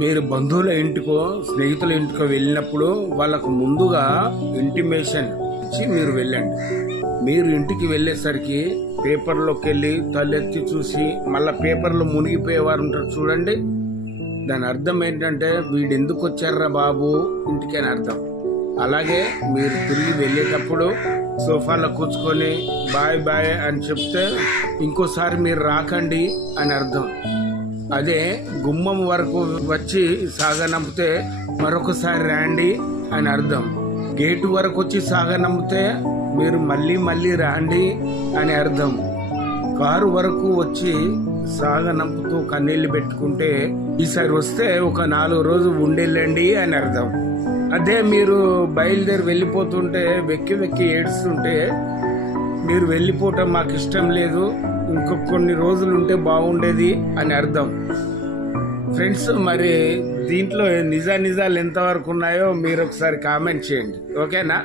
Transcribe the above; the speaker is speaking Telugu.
మీరు బంధువుల ఇంటికో స్నేహితుల ఇంటికో వెళ్ళినప్పుడు వాళ్ళకు ముందుగా ఇంటిమేషన్ ఇచ్చి మీరు వెళ్ళండి. మీరు ఇంటికి వెళ్ళేసరికి పేపర్లోకి వెళ్ళి తలెత్తి చూసి మళ్ళీ పేపర్లో మునిగిపోయేవారు ఉంటారు చూడండి. దాని అర్థం ఏంటంటే వీడు ఎందుకు వచ్చారా బాబు ఇంటికి అని అర్థం. అలాగే మీరు తిరిగి వెళ్ళేటప్పుడు సోఫాలో కూర్చుకొని బాయ్ బాయ్ అని చెప్తే ఇంకోసారి మీరు రాకండి అని అర్థం. అదే గుమ్మం వరకు వచ్చి సాగనంపితే మరొకసారి రాండి అని అర్థం. గేటు వరకు వచ్చి సాగనంపితే మీరు మళ్ళీ మళ్ళీ రాండి అని అర్థం. కారు వరకు వచ్చి సాగనంపుతూ కన్నీళ్లు పెట్టుకుంటే ఈసారి వస్తే ఒక 4 రోజులు ఉండెళ్ళండి అని అర్థం. అదే మీరు బయలుదేరి వెళ్ళిపోతుంటే వెక్కి వెక్కి ఏడుస్తుంటే మీరు వెళ్ళిపోవటం మాకు ఇష్టం లేదు, ఇంకొక కొన్ని రోజులు ఉంటే బాగుండేది అని అర్థం. ఫ్రెండ్స్, మరి దీంట్లో నిజాలు ఎంతవరకు ఉన్నాయో మీరు ఒకసారి కామెంట్ చేయండి, ఓకేనా?